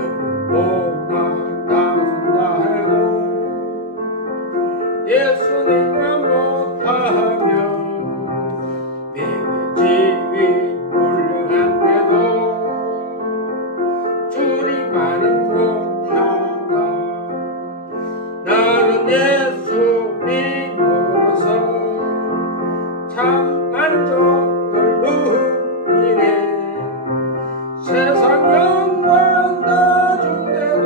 뭐가 따진다 해도 예수님만 못하면 내 집이 불량한데도 줄이 많은 못하다 나는 예수님으로서 참 만족을 누리네 세상 영광 다 준대도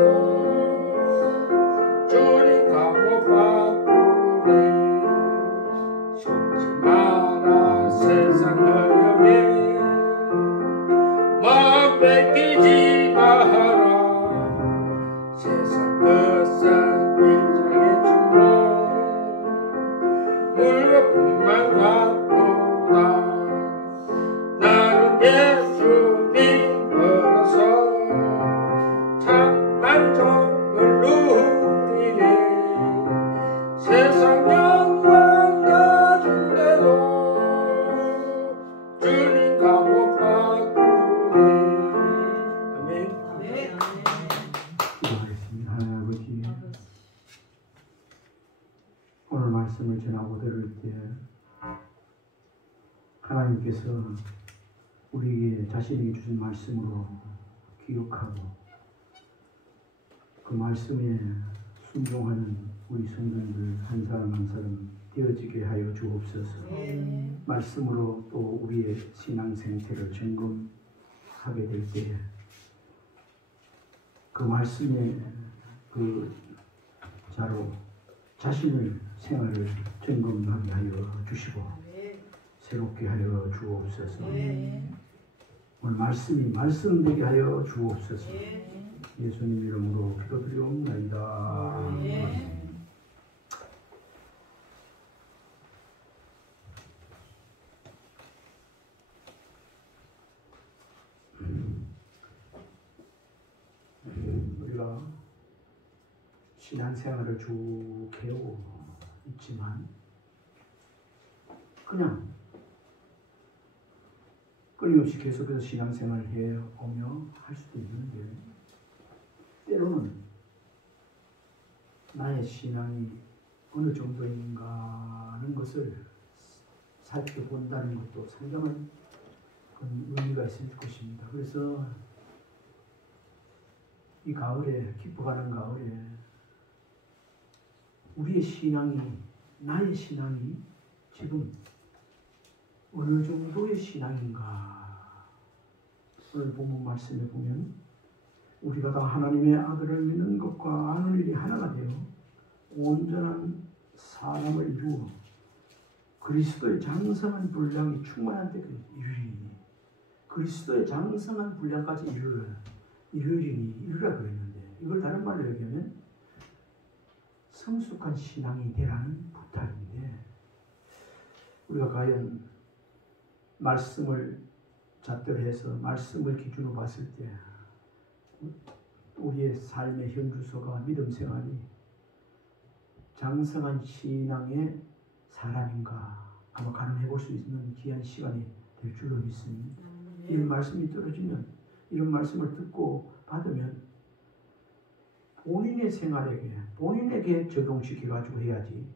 주니까 못 바꾸네 속지 마라 세상 허영에 마음 뺏기지 마라 세상 끝은 일장의 주문 물거품만 갖고다 나는 예수님으로서 참 만족을 누리네 세상 영광 다 준대도 주니까 못 바꾸네. 아멘. 기도하겠습니다. 하나님 아버지, 오늘 말씀을 전하고 들을 때 하나님께서 우리에게 자신에게 주신 말씀으로 기억하고 그 말씀에 순종하는 우리 성도들 한 사람 한 사람 되어지게 하여 주옵소서. 말씀으로 또 우리의 신앙 생태를 점검하게 될 때 그 말씀의 그 자로 자신을 생활을 점검하게 하여 주시고 새롭게 하여 주옵소서. 오늘 말씀이 말씀되게 하여 주옵소서. 예수님 이름으로 기도드리옵나이다. 우리가 신앙생활을 쭉 해오고 있지만 그냥 끊임없이 계속해서 신앙생활을 해오며 할 수도 있는데 때로는 나의 신앙이 어느 정도인가 하는 것을 살펴본다는 것도 상당한 의미가 있을 것입니다. 그래서 이 가을에, 기뻐가는 가을에 우리의 신앙이, 나의 신앙이 지금 어느 정도의 신앙인가? 오늘 본문 말씀에 보면 우리가 다 하나님의 아들을 믿는 것과 아는 일이 하나가 되어 온전한 사람을 이루어 그리스도의 장성한 분량이 충만한 때까지 이르리니 그리스도의 장성한 분량까지 이르라 그랬는데 이걸 다른 말로 얘기하면 성숙한 신앙이 되라는 부탁인데 우리가 과연 말씀을 잣대로 해서 말씀을 기준으로 봤을 때 우리의 삶의 현주소가 믿음 생활이 장성한 신앙의 사람인가 한번 가늠해 볼 수 있는 귀한 시간이 될 줄로 믿습니다. 이런 말씀이 떨어지면 이런 말씀을 듣고 받으면 본인의 생활에게 본인에게 적용시켜 가지고 해야지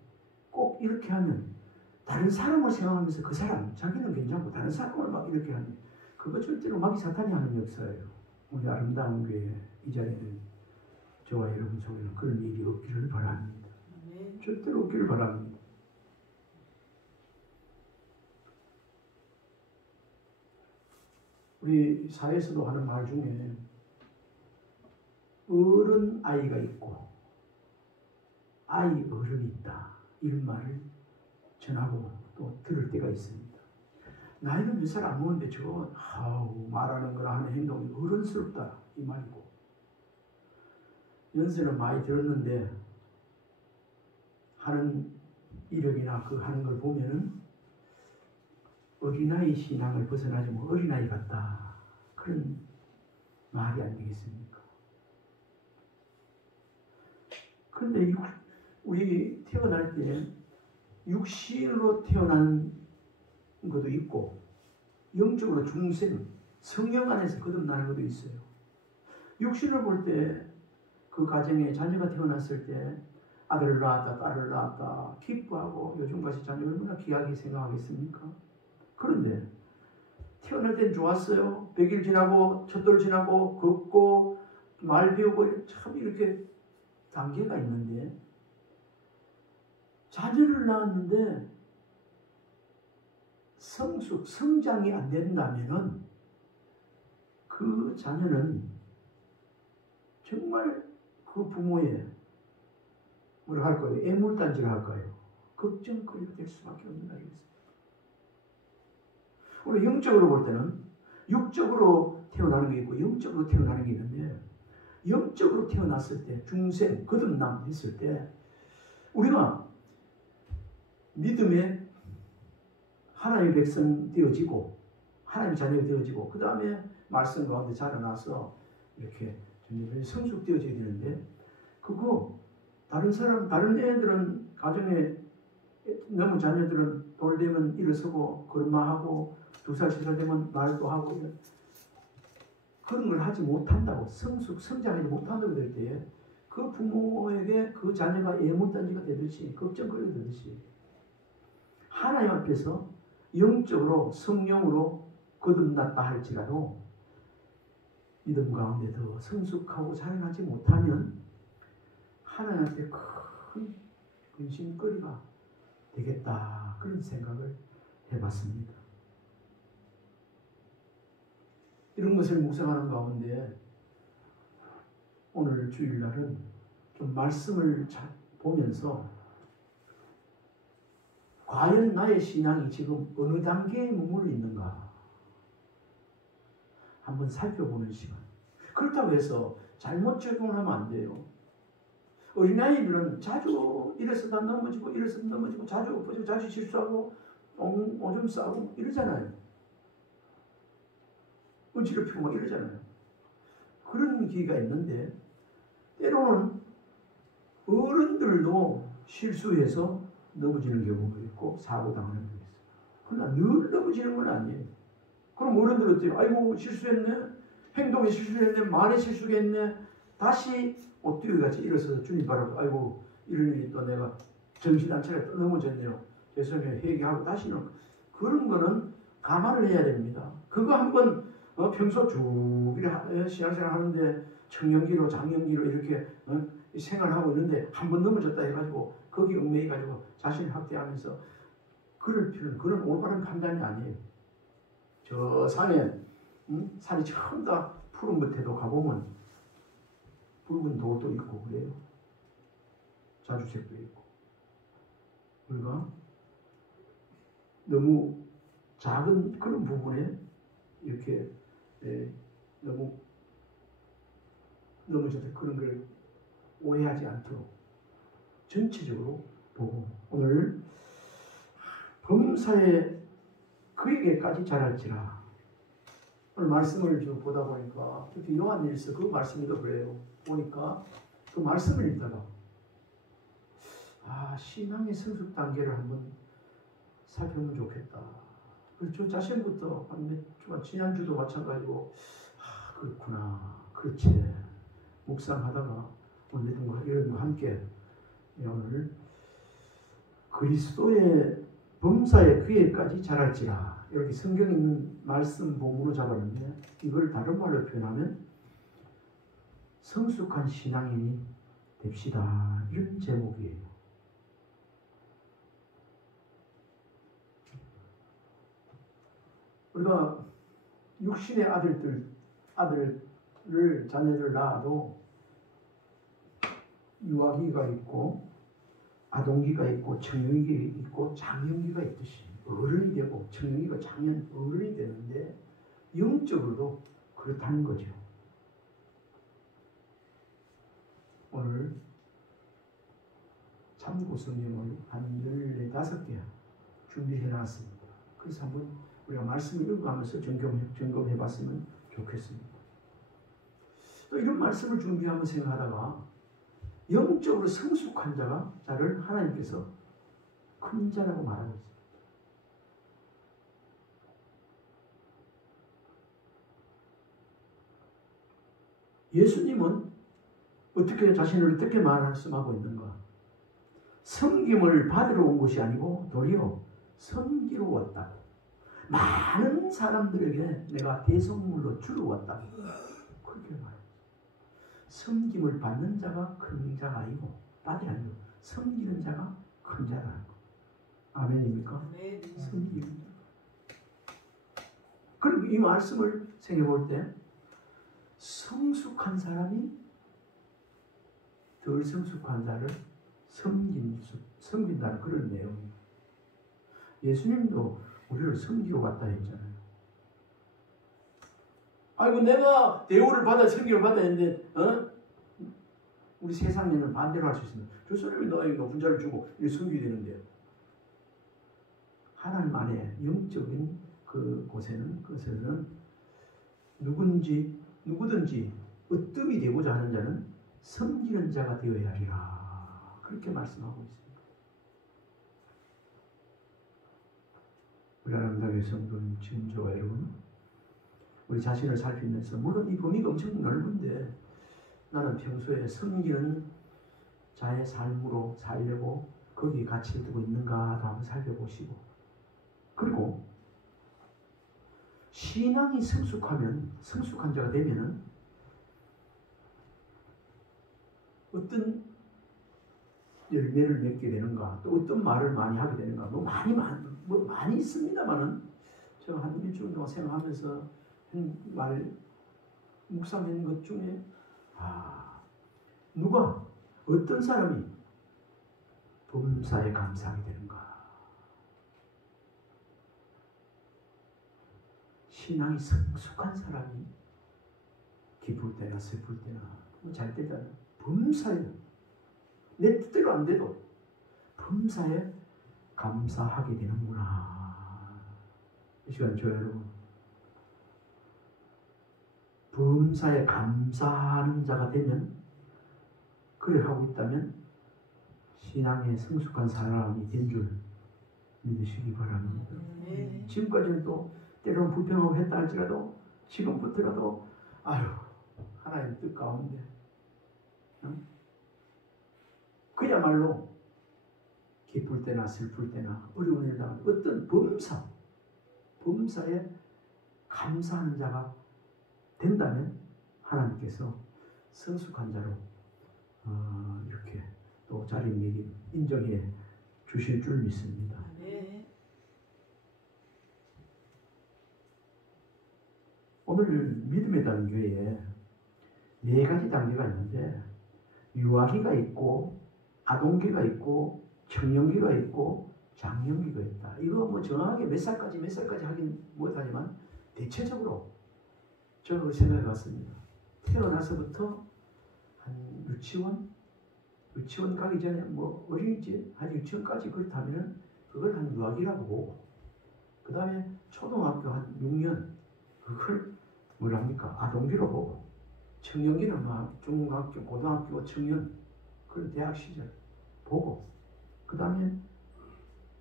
꼭 이렇게 하면 다른 사람을 생각하면서 그 사람 자기는 괜찮고 다른 사람을 막 이렇게 하는 그거 절대로 마귀 사탄이 하는 역사예요. 우리 아름다운 교회 이 자리는 저와 여러분 속에는 그런 일이 없기를 바랍니다. 절대로 없기를 바랍니다. 우리 사회에서도 하는 말 중에 어른 아이가 있고 아이 어른이 있다 이런 말을 전하고 또 들을 때가 있습니다. 나이는 몇 살 안 먹었는데 저거 말하는 거나 하는 행동이 어른스럽다 이 말이고 연세는 많이 들었는데 하는 이력이나 그 하는 걸 보면은 어린아이 신앙을 벗어나지 뭐 어린아이 같다 그런 말이 안 되겠습니까? 그런데 우리 태어날 때 육신으로 태어난 것도 있고 영적으로 중생 성령 안에서 거듭나는 것도 있어요. 육신을 볼 때 그 가정에 자녀가 태어났을 때 아들을 낳았다 딸을 낳았다 기뻐하고 요즘같이 자녀 얼마나 귀하게 생각하겠습니까? 그런데 태어날 땐 좋았어요. 100일 지나고 첫돌 지나고 걷고 말 배우고 참 이렇게 단계가 있는데 자녀를 낳았는데 성장이 안 된다면은 그 자녀는 정말 그 부모의 뭐라 할까요? 애물단지를 할까요? 걱정거리가 될 수밖에 없는 날이겠습니다. 우리 영적으로 볼 때는 육적으로 태어나는 게 있고 영적으로 태어나는 게 있는데 영적으로 태어났을 때 중생, 거듭남 했을 때 우리가 믿음의 하나님의 백성 되어지고 하나님의 자녀가 되어지고 그 다음에 말씀 가운데 자라나서 이렇게 성숙되어져야 되는데 그거 다른 애들은 가정에 너무 자녀들은 돌 되면 일어서고 걸음마하고 2살, 3살 되면 말도 하고 그런 걸 하지 못한다고 성장하지 못한다고 될 때에 그 부모에게 그 자녀가 애물단지가 되듯이 걱정거리가 되듯이 하나님 앞에서 영적으로 성령으로 거듭났다 할지라도 믿음 가운데 더 성숙하고 자라나지 못하면 하나님한테 큰 근심거리가 되겠다 그런 생각을 해봤습니다. 이런 것을 묵상하는 가운데 오늘 주일날은 좀 말씀을 보면서 과연 나의 신앙이 지금 어느 단계에 머물러 있는가 한번 살펴보는 시간. 그렇다고 해서 잘못 적용하면 안 돼요. 어린아이들은 자주 일어서다 넘어지고 일어서다 넘어지고 자주 엎어지고 자주 실수하고 오줌 싸고 이러잖아요. 어지럽히고 막 이러잖아요. 그런 기회가 있는데 때로는 어른들도 실수해서 넘어지는 경우가 있고 사고 당하는 경우가 있어요. 그러나 늘 넘어지는 건 아니에요. 그럼 어른들 어때요? 아이고 실수했네. 행동에 실수했네. 말에 실수했네. 다시 뛰어같이 일어서서 주님 바라고 아이고 이런 일이 또 내가 정신 안 차려 또 넘어졌네요. 죄송해요. 회개하고 다시는 그런 거는 감안을 해야 됩니다. 그거 한번 평소 쭉 신앙생활 하는데 청년기로 장년기로 이렇게 생활하고 있는데 한번 넘어졌다 해가지고 거기 얽매여가지고 자신을 학대하면서 그럴 필요는 그런 올바른 판단이 아니에요. 저 산에 산이 처음 다 푸른 끝에도 가보면 붉은 돌도 있고 그래요. 자주색도 있고 우리가 너무 작은 그런 부분에 이렇게 너무 넘어져서 그런 걸 오해하지 않도록 전체적으로 보고 오늘 범사에 그에게까지 자랄지라 오늘 말씀을 좀 보다 보니까 특히 요한일서 그 말씀도 그래요. 보니까 그 말씀을 읽다가 신앙의 성숙 단계를 한번 살펴보면 좋겠다. 그래서 저 자신부터 지난주도 마찬가지고 그렇구나 그렇지 묵상하다가 오늘 이런 거 함께 오늘 그리스도의 범사의 귀에까지 자랄지라 이렇게 성경에 있는 말씀 본문으로 잡았는데 이걸 다른 말로 표현하면 성숙한 신앙인이 됩시다 이런 제목이에요. 우리가 육신의 자녀들 낳아도 유아기가 있고 아동기가 있고 청년기가 있고 장년기가 있듯이 어른이 되고 청년기가 장년 어른이 되는데 영적으로도 그렇다는 거죠. 오늘 참고 성경을 한 14개 준비해 놨습니다. 그래서 한번 우리가 말씀을 읽어가면서 점검해 봤으면 좋겠습니다. 또 이런 말씀을 준비하면서 생각하다가 영적으로 성숙한 자를 하나님께서 큰 자라고 말하고 있습니다. 예수님은 어떻게 자신을 어떻게 말씀하고 있는가? 섬김을 받으러 온 것이 아니고 도리어 섬기러 왔다. 많은 사람들에게 내가 대성물로 주러 왔다. 그렇게 말해요. 섬김을 받는 자가 큰 자가 아니고 받이 아니고 섬기는 자가 큰 자라는 거. 아멘입니까? 네. 섬기는 자. 그리고 이 말씀을 생각해 볼 때 성숙한 사람이 덜 성숙한 자를 섬긴다는 그런 내용입니다. 예수님도 우리를 섬기러 왔다 했잖아요. 아이고 내가 대우를 받아 섬기를 받아야 했는데 우리 세상에는 반대로 할 수 있습니다. 저 사람이 나에게 높은 자를 주고 이렇게 섬기게 되는데 하나님 안에 영적인 그곳에는 누구든지 으뜸이 되고자 하는 자는 섬기는 자가 되어야 하리라. 그렇게 말씀하고 있습니다. 우리 하나님의 성도님, 지금저와 여러분, 우리 자신을 살피면서 물론 이 범위가 엄청 넓은데 나는 평소에 섬기는 자의 삶으로 살려고 거기에 가치를 두고 있는가도 한번 살펴보시고, 그리고 신앙이 성숙한 자가 되면은 어떤 열매를 맺게 되는가, 또 어떤 말을 많이 하게 되는가, 많이 있습니다만은 제가 한 일주일 동안 생각하면서 말 묵상하는 것 중에 누가 어떤 사람이 범사에 감사하게 되는가. 신앙이 성숙한 사람이 기쁠 때나 슬플 때나 잘 때나 범사에 내 뜻대로 안 돼도 범사에 감사하게 되는구나. 이 시간 저 여러분 범사에 감사하는 자가 되면, 그래 하고 있다면 신앙에 성숙한 사람이 된 줄 믿으시기 바랍니다. 지금까지는 또 때로는 불평하고 했다 할지라도 지금부터라도 하나님 뜻 가운데 그야말로 기쁠 때나 슬플 때나 어려운 일을 당할 때 어떤 범사에 감사하는 자가 된다면 하나님께서 성숙한 자로 이렇게 또 자리매김 인정해 주실 줄 믿습니다. 네. 오늘 믿음의 단계에 4가지 단계가 있는데 유아기가 있고 아동기가 있고 청년기가 있고 장년기가 있다. 이거 뭐 정확하게 몇 살까지 하긴 못하지만 대체적으로 저는 생각해 봤습니다. 태어나서부터 한 유치원 가기 전에 뭐 어린이집 한 유치원까지 그렇다면 그걸 한 유아기라고 보고, 그 다음에 초등학교 한 6년 그걸 뭐랍니까 아동기로 보고, 청년기는 중학교 고등학교 청년 그런 대학 시절 보고, 그 다음에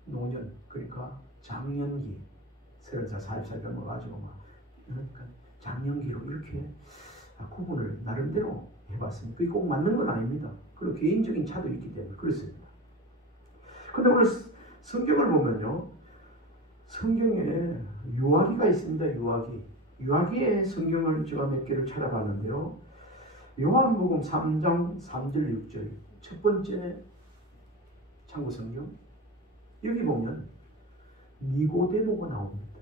노년 그러니까 장년기 30살 40살 넘어가지고 그러니까 장년기로 이렇게 구분을 나름대로 해봤습니다. 그게 꼭 맞는 건 아닙니다. 그리고 개인적인 차도 있기 때문에 그렇습니다. 그런데 오늘 성경을 보면요, 성경에 유아기가 있습니다. 유아기의 성경을 제가 몇 개를 찾아봤는데요, 요한복음 3장 3절 6절 첫 번째 참고 성경, 여기 보면 니고데모가 나옵니다.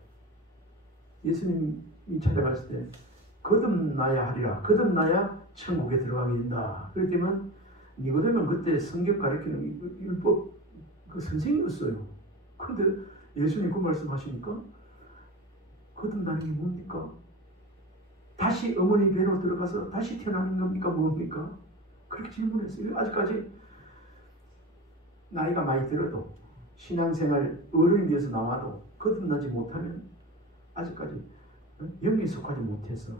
예수님이 찾아갔을 때 거듭나야 하리라, 거듭나야 천국에 들어가게 된다. 그렇기 때문에 니고데모는 그때 성경 가르치는 율법 그 선생님이었어요. 그런데 예수님 그 말씀하시니까 거듭나는 게 뭡니까? 다시 어머니 배로 들어가서 다시 태어나는 겁니까? 뭡니까? 그렇게 질문했어요. 아직까지 나이가 많이 들어도 신앙생활 어른이 되어서 나와도 거듭나지 못하면 아직까지 영에 속하지 못해서,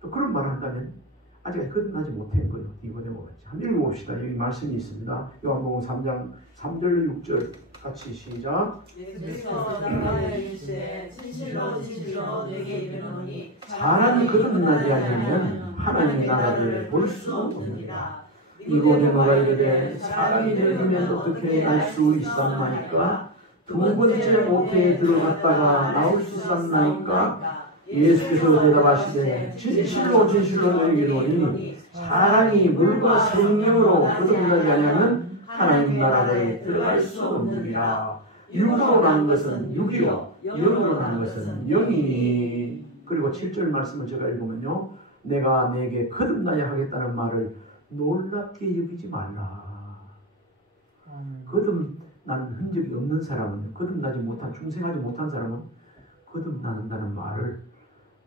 또 그런 말을 한다면 아직까지 거듭나지 못한 거예요. 니고데모가. 한번 읽어봅시다. 여기 말씀이 있습니다. 요한복음 3장 3절 6절 같이 시작. 예수께서 나가야 이르시되 진실로 진실로 내게 이르노니 사람이 거듭나지 않으면 하나님의 나라를 볼 수 없느니라. 니고데모가 이르되 사람이 늙으면 어떻게 알 수 있었나이까? 두 번째 모태에 들어갔다가 나올 수 있었나이까? 예수께서 대답하시되 진실로 진실로 너희에게 이르노니 사람이 물과 성령으로 거듭나지 아니하면 하나님 나라에 들어갈 수 없느니라. 육으로 난 것은 육이요 영으로 난 것은 영이니. 그리고 7절 말씀을 제가 읽으면요, 내가 내게 거듭나야 하겠다는 말을 놀랍게 여기지 말라. 거듭난 흔적이 없는 사람은, 거듭나지 못한, 중생하지 못한 사람은 거듭난다는 말을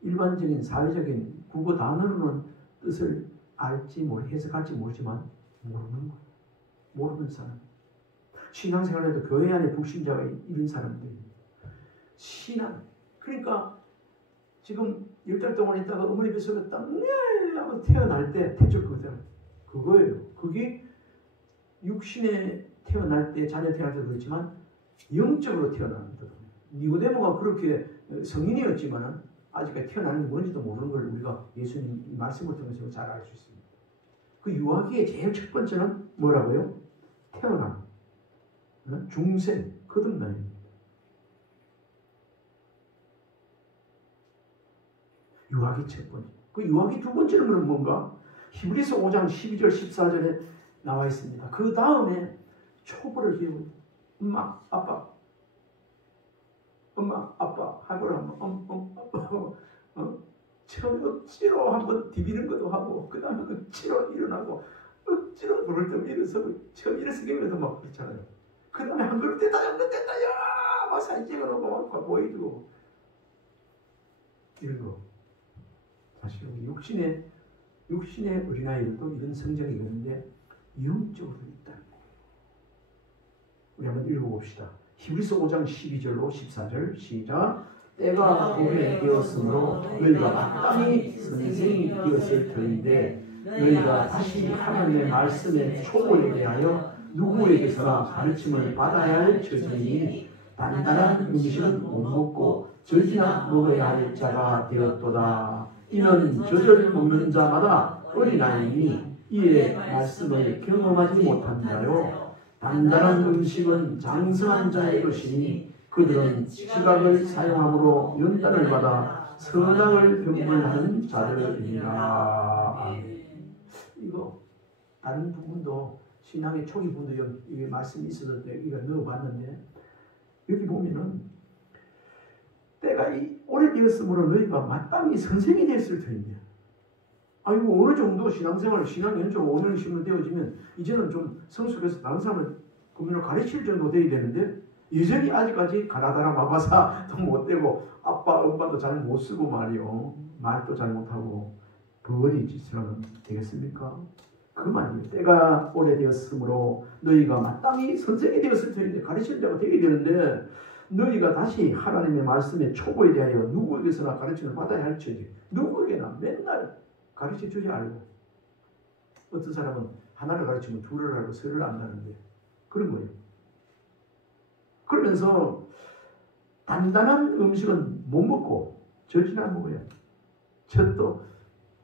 일반적인 사회적인 국어 단어로는 뜻을 알지 해석할지 모르지만 모르는 거예요. 모르는 사람. 신앙생활에도 교회 안에 불신자가 이런 사람들이 신앙. 그러니까 지금 10달 동안 있다가 어머니 뱃속에 딱 네 하고 태어날 때 태초거든. 그거예요. 그게 육신에 태어날 때, 자녀 태어날 때도 그렇지만 영적으로 태어나는 거거든요. 니고데모가 그렇게 성인이었지만 아직까지 태어나는 게 뭔지도 모르는 걸 우리가 예수님 말씀을 통해서 잘 알 수 있습니다. 그 유아기의 제일 첫 번째는 뭐라고요? 태어남, 중생, 거듭남입니다. 유아기 첫 번째. 그 유아기 두 번째는 그럼 뭔가? 히브리서 5장 12절 14절에 나와 있습니다. 그 다음에 초보를 배우고 엄마 아빠 하고 처음에 억지로 한번 디비는 것도 하고, 그 다음에 억지로 일어나고, 억지로 부를 때 일어서고, 처음 일어서기면서 막 그렇잖아요. 그 다음에 한 그릇 됐다, 야! 막 사진 찍어놓고 막 보여주고, 이런 거. 사실 육신의 어린아이들도 이런 성장이 있는데 영적으로 있다는 거. 우리 한번 읽어봅시다. 히브리서 5장 12절로 14절 시작. 때가 도래 되었으므로 너희가 마땅히 선생이 되었을 터인데 너희가 다시 하나님의 말씀의 초보에 대하여 누구에게서나 가르침을 받아야 할 처지니 단단한 음식은 못 먹고 절기나 먹어야 할 자가 되었도다. 이는 젖을 먹는 자마다 어린아이니 이의 말씀을 경험하지 못한다요. 단단한 음식은 장성한 자의 것이니 그들은 시각을 사용함으로 연단을 받아 선악을 변불하는 자들이니라. 이거 다른 부분도 신앙의 초기 부분도 이 말씀이 있어서 이거 넣어봤는데, 여기 보면은 때가 오래되었으므로 너희가 마땅히 선생이 됐을 터인데, 아이고 어느 정도 신앙생활, 신앙 연조가 5년 10년 되어지면 이제는 좀 성숙해서 다른 사람을 그러면 가르칠 정도 돼야 되는데, 여전히 아직까지 가다다라 마바사도 못되고 아빠 엄마도 잘 못쓰고 말이요, 말도 잘 못하고 버리 짓을 하면 되겠습니까? 그 말이에요. 때가 오래되었으므로 너희가 마땅히 선생이 되었을 터인데, 가르칠 자가 되어야 되는데 너희가 다시 하나님의 말씀의 초보에 대하여 누구에게서나 가르침을 받아야 할 처지. 누구에게나 맨날 가르쳐 주지 않고, 어떤 사람은 하나를 가르치면 둘을 알고 서를 안다는데 그런 거예요. 그러면서 단단한 음식은 못 먹고 젖이나 먹어야. 젖도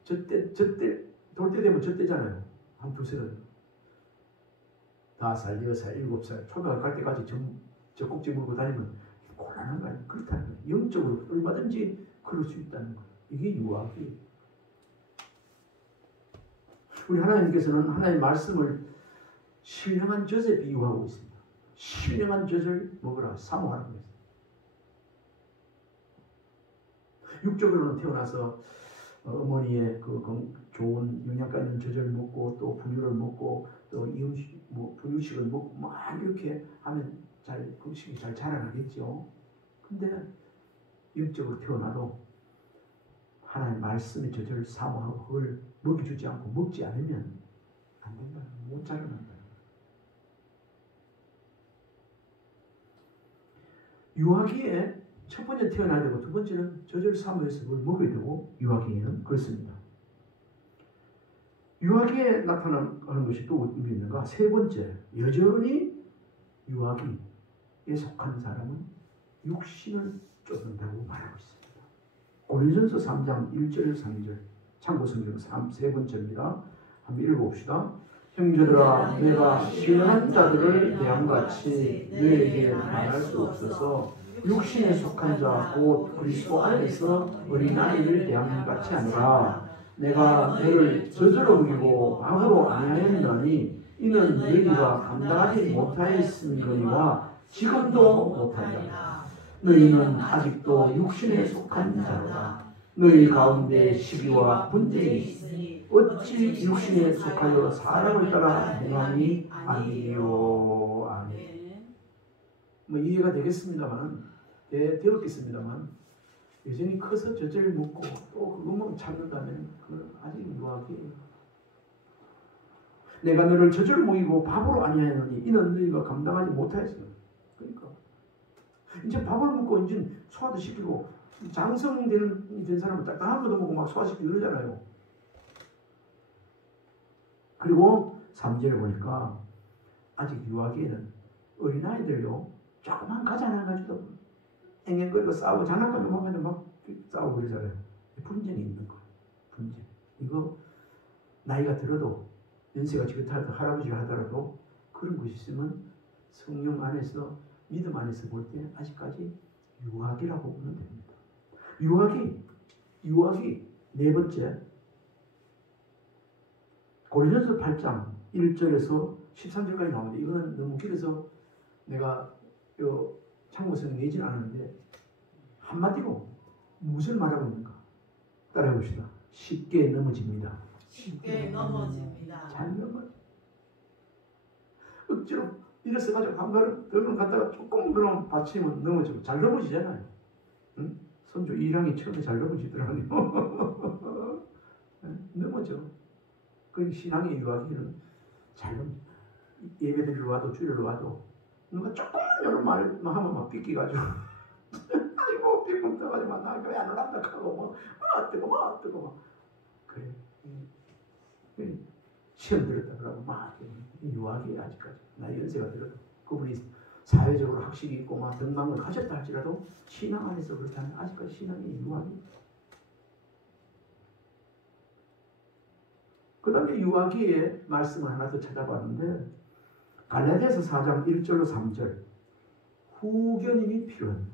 젖때 돌 때 되면 젖대잖아요. 한 두세 살, 5살, 6살, 7살 초등학교 갈 때까지 젖꼭지 물고 다니면 곤란한 거 아니에요. 그렇다는 거예요. 영적으로 얼마든지 그럴 수 있다는 거예요. 이게 유아기예요. 우리 하나님께서는 하나님의 말씀을 신령한 젖에 비유하고 있습니다. 신령한 젖을 먹으라, 사모하는 거예요. 육적으로는 태어나서 어머니의 그 좋은 영양가 있는 젖을 먹고 또 분유를 먹고 또 이음식, 분유식을 먹고 막 이렇게 하면 그 음식이 잘 자라나겠죠. 근데 영적으로 태어나도 하나님의 말씀의 젖을 사모하고 그걸 먹여주지 않고 먹지 않으면 안 된다. 못 자라난다. 유아기에 첫 번째 태어나야 되고 두 번째는 젖을 사모해서 그걸 먹어야 되고, 유아기에는 그렇습니다. 유아기에 나타나는 것이 또 있는가? 세 번째, 여전히 유아기에 속한 사람은 육신을 쫓는다고 말하고 있습니다. 고린도전서 3장 1절 3절 참고성경 3번째입니다. 한번 읽어봅시다. 형제들아, 내가 신령한 자들을 대함같이 너에게 말할 수 없어서 육신에 속한 자 곧 그리스도 안에서 어린아이를 대함같이 하노라. 내가 너를 저주로 우기고 악으로 아니하였나니 이는 너희가 감당하지 못하였음거니와 지금도 못한다. 너희는 아직도 육신에 속한 자로다. 너희 가운데 시기와 분쟁이 있으니 어찌 육신에 속하여 사람을 따라 행함이 아니요. 아멘. 뭐 이해가 되겠습니다만, 되었겠습니다만, 여전히 커서 저절을 묻고 또 그것만 찾는다면 그건 아직 유학이에요. 내가 너를 저절 모이고 밥으로 아니하였느니 이는 너희가 감당하지 못하였어. 그러니까 이제 밥을 먹고 이제 소화도 시키고 장성된 사람은 딱딱한 것도 먹고 막 소화시키고 이러잖아요. 그리고 3절에 보니까 아직 유아기에는 어린아이들요 조그만 과자 하나 가지고 앵앵거리고 싸우고 장난감 넘어가면 막 싸우고 그러잖아요. 분쟁이 있는 거예요. 분쟁. 이거 나이가 들어도 연세가 지긋하다 할아버지가 하더라도 그런 것이 있으면 성령 안에서 믿음 안에서 볼 때 아직까지 유아기라고 보면 됩니다. 유아기 네 번째 고린도전서 8장 1절에서 13절까지 나오는데 이거는 너무 길어서 내가 참고서는 내지는 않았는데 한마디로 무엇을 말하고 있는가 따라해 봅시다. 쉽게 넘어집니다. 쉽게 넘어집니다. 잘 넘어져. 억지로 일어서가지고 한 발을 덜렁 갔다가 조금 그럼 받치면 넘어지고 잘 넘어지잖아요. 응? 손주 이랑이 처음에 잘 넘어지더라고요. 넘어져. 그 신앙의 유아기는 잘 넘어져. 예배드리러 와도 주일로 와도 누가 조금만 이런 말만 하면 막 삐끼가지고 아이고 삐끔 떠가지고 나 교회 안 올란다 하고 뭐 뜨거 막 그래. 시험 들었다 그러고 막 유아기에 아직까지 나이 연세가 들어도 그분이 사회적으로 학식이 있고 막 등망을 가졌다 할지라도 신앙 안에서 그렇다면 아직까지 신앙이 유아기. 그 다음에 유아기의 말씀을 하나 더 찾아봤는데 갈라디아서 4장 1절로 3절 후견인이 필요합니다.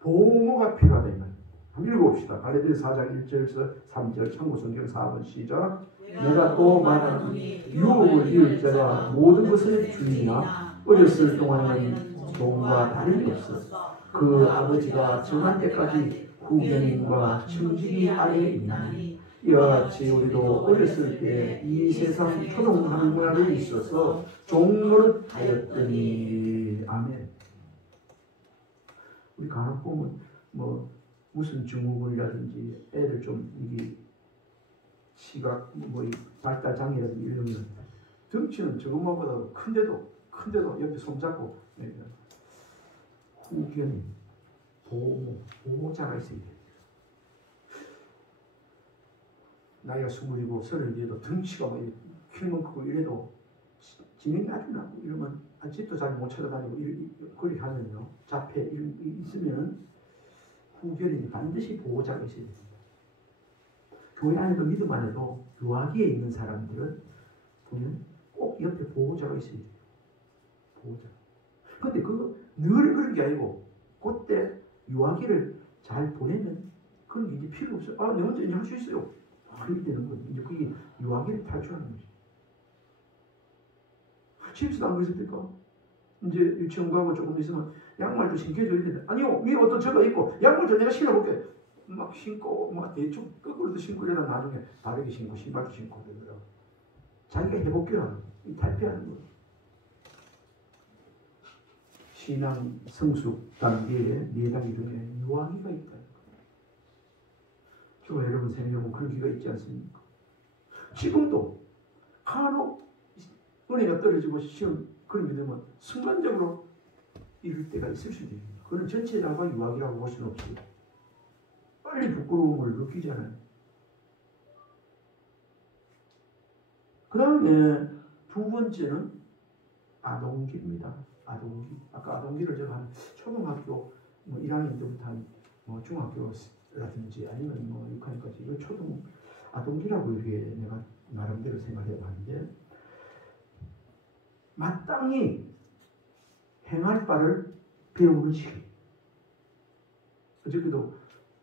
보호모가 필요하다 이 말. 한번 읽어봅시다. 갈라디아서 4장 1절에서 3절 참고성경 4번 시작. 내가 또 말하노니 유혹을 이을 자가 모든 것의 주인이나 어렸을 동안에는 종과 다름이 없어 그 아버지가 정한 때까지 후견인과 청지기 아래에 있나니 이와 같이 우리도 어렸을 때 이 세상 초롱하는 문화에 있어서 종노릇하였더니 아멘. 우리 간혹 보면 뭐 무슨 증후군이라든지 애들 좀 이게 시각 뭐 발달 장애라든지 이러면 덩치는 저것만보다 큰데도 옆에 손잡고 후견인 보호자가 있어야 돼. 나이가 27, 30에도 덩치가 막 키만 크고 이래도 진행이 아주 나고 이러면 집도 잘 못 찾아다니고 그렇게 하면요 자폐 있으면 후견인이 반드시 보호자가 있어야 됩니다. 교회 안에도 믿음 안에도 유아기에 있는 사람들은 보면 꼭 옆에 보호자가 있어야 돼요. 보호자. 근데 늘 그런 게 아니고 그때 유아기를 잘 보내면 그런 게 이제 필요 없어요. 내 혼자 이제 할 수 있어요. 그렇게 되는 거예요. 이제 그게 유아기를 탈출하는 거죠. 집에서도 안 그러십니까? 이제 유치원 가고 조금 있으면 양말도 신겨줘야 되는데 아니요 위에 어떤 저가 있고 양말도 내가 신어볼게 막 신고 막 대충 거꾸로도 신고 이러다 나중에 바르게 신고 신발도 신고 그러더라고. 자기가 해볼게요 하는 거예요. 탈피하는 거예요. 신앙 성숙 단계에 4단계 중에 유아기가 있다. 저 여러분 생각해보면 그런 기가 있지 않습니까? 지금도 간혹 은혜가 떨어지고 시험 그런 게 되면 순간적으로 이럴 때가 있을 수도 있습니다. 그건 전체자가 유아기라고 볼 수는 없습니다. 빨리 부끄러움을 느끼잖아요. 그 다음에 두 번째는 아동기입니다. 아동기. 아까 아동기를 제가 한 초등학교 뭐 1학년 때부터 한 뭐 중학교라든지 아니면 뭐 6학년까지 이 초등 아동기라고 이렇게 내가 나름대로 생각해 봤는데, 마땅히 행할 바를 배우는 시기. 어저께도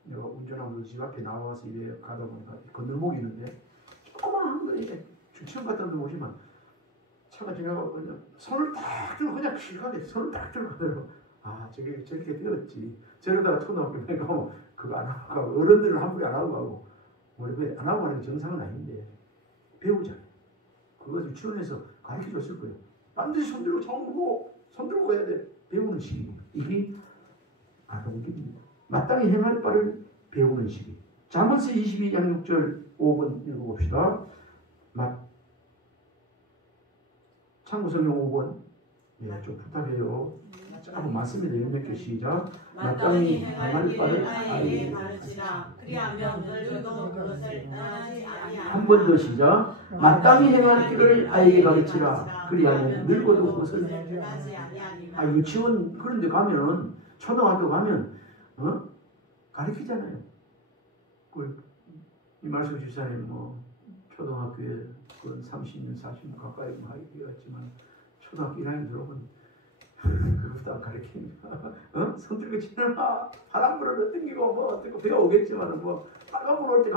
내가 운전하면서 집 앞에 나와서 이래 가다 보니까 건널목이 있는데 조그마한 거 이제 주차장 갖다 놓으시면 차가 지나가고 그냥 손을 딱 들고 그냥 퀴하게 손을 딱 들고 가더라고. 아, 저게 저렇게 되었지. 저러다가 초등학교에 가면 그거 안 하고 가고, 어른들은 함부로 안 하고 가고, 우리 안 하고 가는 게 정상은 아닌데 배우잖아요. 그거 유치원에서 가르쳐 줬을 거예요. 반드시 손 들고 손 들고 가야 돼. 배우는 시기. 이게 아동기입니다. 마땅히 행할 바를 배우는 시기. 잠언서 22장 6절 5번 읽어봅시다. 참고성경 5번. 예, 좀 부탁해요. 조금 많습니다. 몇 개 시작. 마땅히 행할 바를 아이에게 가르치라. 그리하면 늙어도 그것을 떠나지 아니하리라. 한 번 더 시작. 마땅히 행할 길을 아이에게 가르치라. 그리하면 늙어도 그것을 떠나지 아니하리라. 아, 유치원 그런 데 가면은, 초등학교 가면 가르치잖아요. 이말씀 집사님 초등학교에 30년 40년 가까이 하기였지만 초등학교 1학년 들어오면 그것도 안 가르칩니다. 손 들고 지나가 바람 불어도 땡기고 어떻게 배가 오겠지만 빨간 불 올 때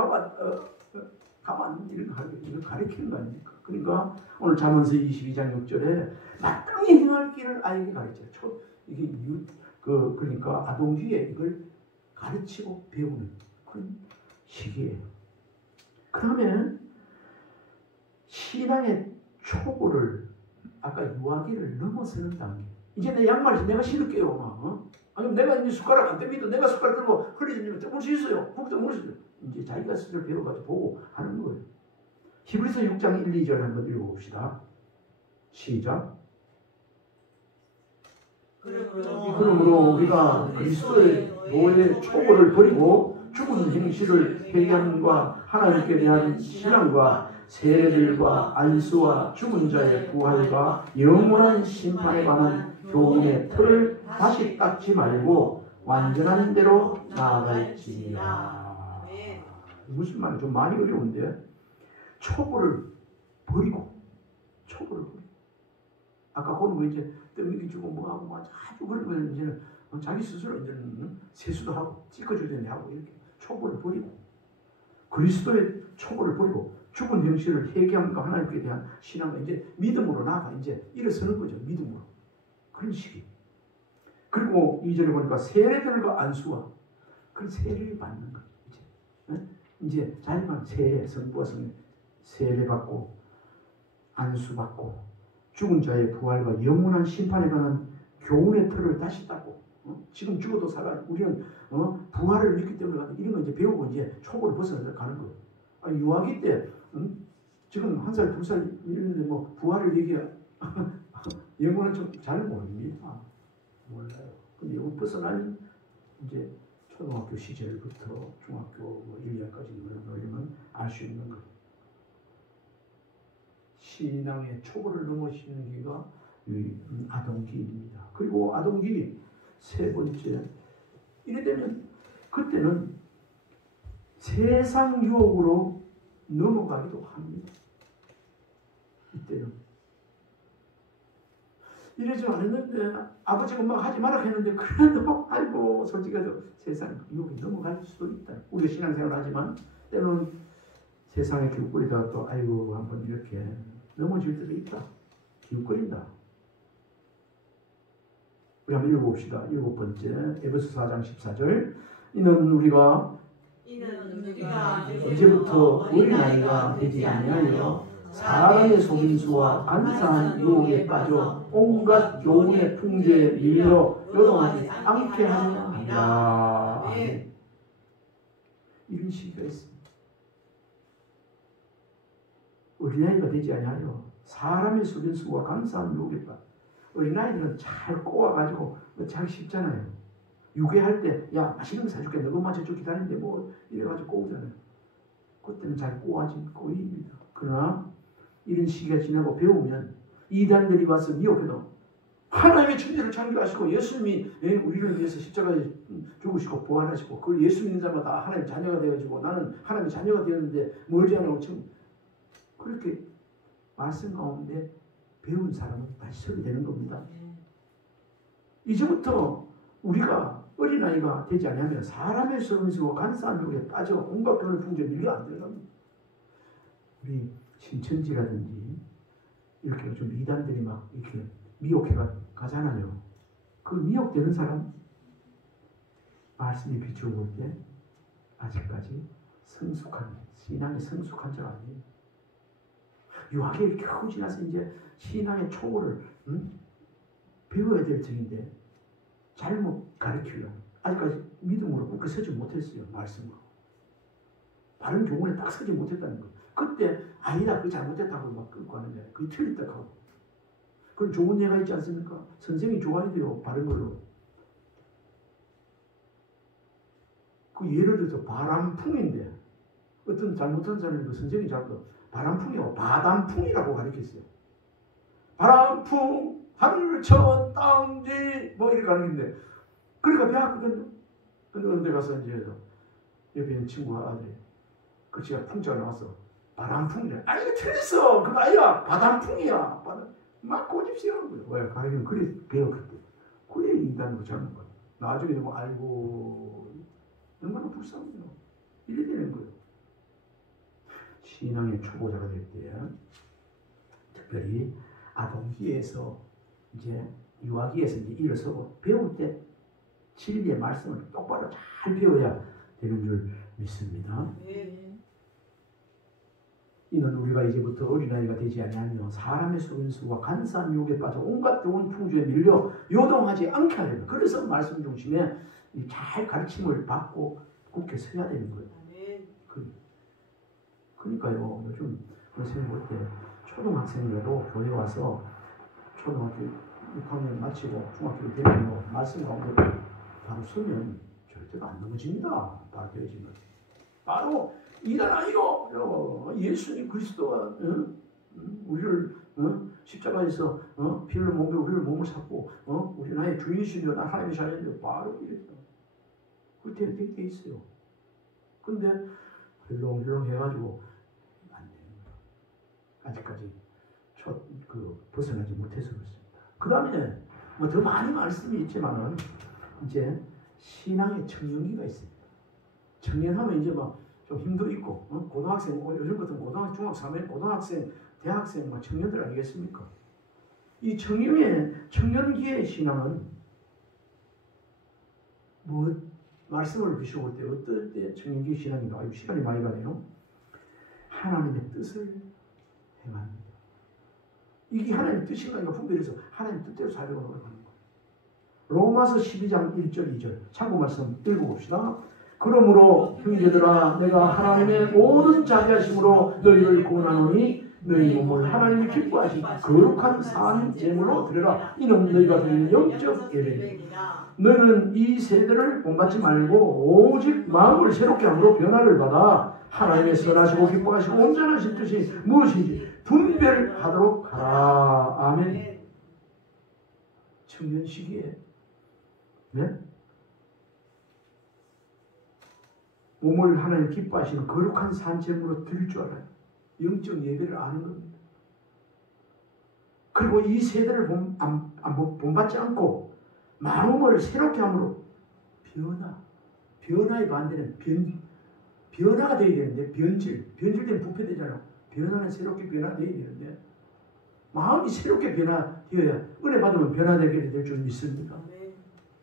가만 이런 거 가르치는 거 아닙니까? 그러니까 오늘 잠언서 22장 6절에 마땅히 행할 길을 아이에게 가르쳐요. 이게 그러니까 아동기에 이걸 가르치고 배우는 그런 시기예요. 그러면 신앙의 초보를 아까 유아기를 넘어서는 단계. 이제 내 양말을 내가 신을게요. 아니면 내가 이제 숟가락 안 떼미도 내가 숟가락 들고 흘리면 떼볼 수 있어요. 국도 물 수 있어요. 이제 자기가 스스로 배워가지고 보고 하는 거예요. 히브리서 6장 1, 2절 한번 읽어봅시다. 시작. 그러므로 우리가 그리스도의 노예 초보를 버리고 죽은 행실을 회개함과 하나님께 대한 신앙과 세례들과 안수와 죽은 자의 부활과 영원한 심판에 관한 교훈의 틀을 다시 닦지 말고 완전한 대로 나아갈지니라. 무슨 말이야? 좀 많이 어려운데 초보를 버리고 아까 거는 이제 떠밀기 주고 뭐하고 아주 그런 거는 이제는 자기 스스로 이제는 세수도 하고 찢어줘야 되는데 하고 이렇게 초보를 버리고 그리스도의 초보를 버리고 죽은 형식을 회개함과 하나님께 대한 신앙과 이제 믿음으로 나아가 이제 일어서는 거죠. 믿음으로. 그런 시기. 그리고 2절에 보니까 세례들과 안수와 그런 세례를 받는 거죠. 이제 자기만 성부와 성령 세례 받고 안수 받고 죽은 자의 부활과 영원한 심판에 관한 교훈의 틀을 다시 닦고 지금 죽어도 살아 우리는 부활을 믿기 때문에 이런 거 이제 배우고 이제 초보를 벗어나서 가는 거예요. 유아기 때 지금 1살 2살 이런데 부활을 얘기해 영어는 좀 잘 모릅니다. 몰라요. 근데 이거 벗어나면 이제 초등학교 시절부터 중학교 1년까지 이러면 알 수 있는 거예요. 신앙의 초보를 넘어서는 기가 아동기입니다. 그리고 아동기 세 번째 이래 되면 그때는 세상 유혹으로 넘어가기도 합니다. 이때는 이러지 않았는데 아버지가 막 하지 말라 했는데 그래도 아이고 솔직히 세상 유혹이 넘어갈 수도 있다. 우리가 신앙생활 하지만 때로는 세상에 기웃거리다가 또 아이고 한번 이렇게 넘어질 때도 있다. 기웃거린다. 우리 한번 읽어봅시다. 7번째 에베소 4장 14절 이는 우리가 이제부터 어린아이가 되지 아니하여 사람의 속임수와 간사한 유혹에 빠져 온갖 교훈의 풍조에 밀려 요동하지 않게 하려 한다. 이런 시기가 있습니다. 어린아이가 되지 아니하여 사람의 속임수와 간사한 유혹에 빠져. 어린아이들은 잘 꼬아가지고 자기 쉽잖아요. 유괴할 때 야 맛있는 거 사줄게 너것만 저쪽 기다리는데 이래가지고 꼬우잖아요. 그때는 잘 꼬입니다. 그러나 이런 시기가 지나고 배우면 이단들이 와서 미혹해도 하나님의 천지를 창조하시고 예수님이 우리를 위해서 십자가에 죽으시고 부활하시고 그걸 예수 믿는 자마다 하나님의 자녀가 되어지고 나는 하나님의 자녀가 되었는데 멀지 않고 지금 그렇게 말씀 가운데 배운 사람은 다시 서게 되는 겁니다. 이제부터 우리가 어린아이가 되지 않으면 사람의 서름스러워 간사한 욕에 빠져 온갖 변을 풍조에 밀려 안 들어갑니다. 우리 신천지라든지 이렇게 좀 이단들이 막 이렇게 미혹해 가잖아요. 그 미혹되는 사람 말씀이 비추어 볼 때 아직까지 성숙한 신앙의 성숙한 자가 아니에요. 유학에 겨우 지나서 이제 신앙의 초보를 배워야 될 적인데 잘못 가르치려 아직까지 믿음으로 굳게 서지 못했어요. 말씀으로 바른 교훈에 딱 서지 못했다는 거예요. 그때 아니다 그거 잘못됐다고 막 끊고 하는 거예요. 그게 틀렸다고 하고 그건 좋은 예가 있지 않습니까? 선생이 좋아야 돼요. 바른 걸로. 그 예를 들어서 바람풍인데 어떤 잘못한 사람이 그 선생이 잘못 바람풍이요 바람풍이라고 가르쳤어요. 바람풍 하늘 천 땅지 뭐 이렇게 가르치는데 그러니까 배웠거든요. 근데 어느 데 가서 이제 옆에 있는 친구가 아들이 그 지가 풍자가 나왔어. 바람풍이래. 아니 이거 틀렸어. 그거 아니야. 바람풍이야. 막 고집스러운 거예요. 왜? 가르치면 그래 배웠거든. 그래 인간으로 자는 거예요. 나중에 뭐 알고 얼마나 불쌍해요. 이래 되는 거예요. 신앙의 초보자가 될 때 특별히 아동기에서 이제 유아기에서 이제 일어서고 배울 때 진리의 말씀을 똑바로 잘 배워야 되는 줄 믿습니다. 이는 우리가 이제부터 어린아이가 되지 아니하며 사람의 속임수와 간사한 유혹에 빠져 온갖 좋은 풍조에 밀려 요동하지 않게 하려면 그래서 말씀 중심에 잘 가르침을 받고 굳게 서야 되는 거예요. 그러니까요 요즘 선생님 볼 때 초등학생이라도 교회 와서 초등학교 6학년 마치고 중학교 되면 말씀 가운데 바로 서면 절대로 안 넘어집니다. 바로 되어지면 바로 이단 아니요 예수님 그리스도가 우리를 십자가에서 피를 몸에 우리를 몸을 샀고 우리 나의 주인이시며 나 하나님의 자녀인데 바로 이랬다. 그렇게 돼 있어요. 근데 흘렁흘렁 해가지고 안 되는 거예요. 아직까지 벗어나지 못해서 그렇습니다. 그 다음에 뭐 더 많은 말씀이 있지만은 이제 신앙의 청년기가 있습니다. 청년하면 이제 막 좀 힘도 있고 고등학생 요즘 같은 고등학생, 중학생, 고등학생, 대학생 막 청년들 아니겠습니까? 이 청년기의 신앙은 뭐 말씀을 비춰볼 때 어떨 때 청년기 신앙인가? 시간이 많이 가네요. 하나님의 뜻을 행합니다. 이게 하나님의 뜻인가 분별해서 하나님 뜻대로 살려고 하는 거예요. 로마서 12장 1절 2절 참고 말씀 읽어봅시다. 그러므로 형제들아 내가 하나님의 모든 자비하심으로 너희를 구원하노니 너희 몸을 하나님이 기뻐하신 거룩한 산 제물로 드려라. 이는 너희가 드리는 영적 예배니라. 너는 이 세대를 본받지 말고 오직 마음을 새롭게 함으로 변화를 받아 하나님의 선하시고 기뻐하시고 온전하신 뜻이 무엇인지 분별하도록 하라. 아멘. 청년 시기에 몸을 하나님 기뻐하시는 거룩한 산제물로 드릴 줄 알아요. 영적 예배를 아는 겁니다. 그리고 이 세대를 본받지 않고 마음을 새롭게 함으로 변화의 반대는 변화가 되어야 되는데 변질되면 부패되잖아요. 변화는 새롭게 변화되어야 되는데 마음이 새롭게 변화되어야 은혜 받으면 변화되게 될 줄 믿습니까?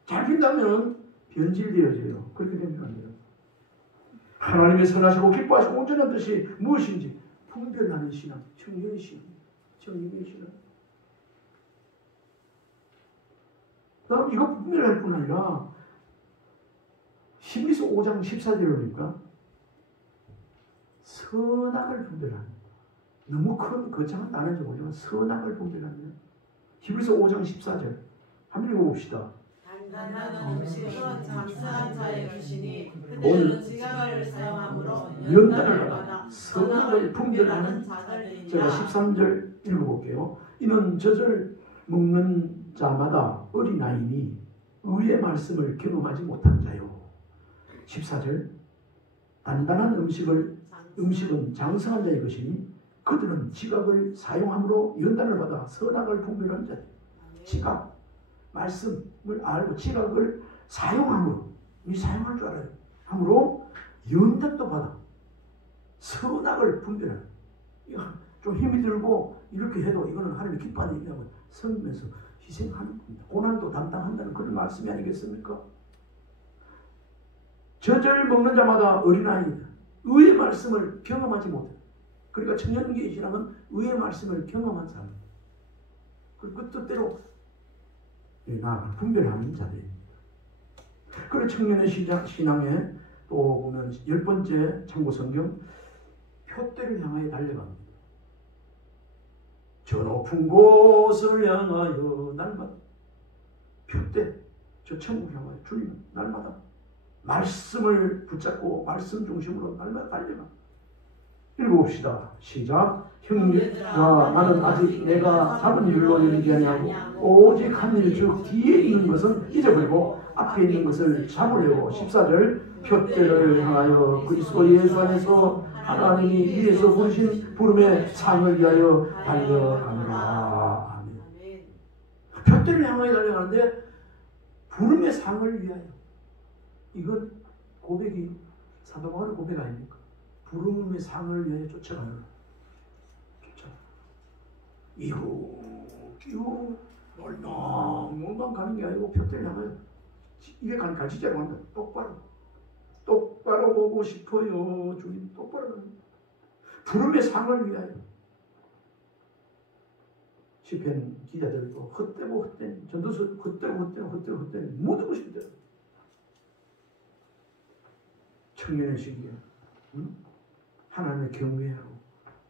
잘 빈다면 변질되어져요. 그렇게 되면 안 돼요. 하나님의 선하시고 기뻐하시고 온전한 뜻이 무엇인지 분별하는 신앙, 청년의 신앙. 그다음 이거 분별할 뿐 아니라 히브리서 5장 14절을 보니까 선악을 분별합니다. 너무 큰 거창한 단어인지 모르지만 선악을 분별합니다. 히브리서 5장 14절 한번 읽어봅시다. 단단한 음식은 장사한 자의 것이니 그들은 지각을 사용함으로 연단을 받아 선악을 분별하는 자들이니라. 제가 13절 읽어볼게요. 이는 젖을 먹는 자마다 어린아이니 의의 말씀을 경험하지 못한 자요. 14절 단단한 음식은 장성한 자의 것이니 그들은 지각을 사용함으로 연단을 받아 선악을 분별하는 자들. 지각, 말씀을 알고 지각을 사용함으로, 이 사용할 줄 알아요. 함으로 연단도 받아 선악을 분별하는. 좀 힘이 들고 이렇게 해도 이거는 하나님이 기뻐하는 일이라고 섬기면서 희생하는 겁니다. 고난도 담당한다는 그런 말씀이 아니겠습니까? 저절을 먹는 자마다 어린아이입니다. 의의 말씀을 경험하지 못해. 그러니까 청년기의 신앙은 의의 말씀을 경험한 사람입니다. 그리고 그 뜻대로 나아가 분별하는 자들입니다. 그리고 청년의 신앙에 또 보면 10번째 참고성경 표대를 향하여 달려갑니다. 저 높은 곳을 향하여 날마다 표대, 저 천국 향하여 주님 날마다 말씀을 붙잡고 말씀 중심으로 날마다 달려가. 읽어봅시다. 시작. 형제들아 나는 아직 내가 잡은 일로 여기지 아니하고 오직 한 일 즉 뒤에 있는 것은 잊어버리고 앞에 있는 것을 잡으려고. 14절 표대를 향하여 그리스도 예수 안에서 하나님이 위에서 부르신 부름의 상을 위하여 달려가노라. 아멘. 표대를 향하여 달려가는데 부름의 상을 위하여. 이건 고백이 사도 바울의 고백 아닙니까? 부름의 상을 위하여 쫓아가는 거예요. 이후 얼렁얼렁 가는 게 아니고 표대를 향하여 이게 갈지자로 간다. 똑바로 보고 싶어요. 주님 똑바로 가는 거예요. 부름의 상을 위하여. 시편 기자들도 헛되고 헛된 전도서 헛되고 모든 것이 헛되고 청년의 시기에 하나님의 경외하고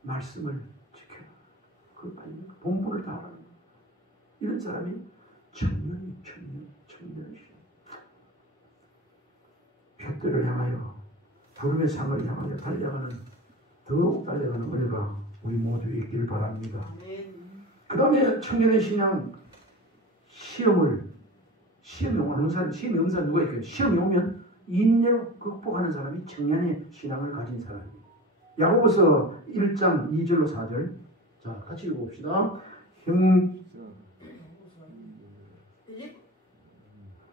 말씀을 지켜 그 본분을 다하는 이런 사람이 청년의 시기. 표대를 향하여 부름의 상을 향하여 더욱 달려가는 은혜가 우리 모두에 있기를 바랍니다. 그 다음에 청년의 신앙 시험이 오는 사람 누가 있겠어요? 시험이 오면 인내로 극복하는 사람이 청년의 신앙을 가진 사람입니다. 야고보서 1장 2절로 4절. 자, 같이 읽어봅시다.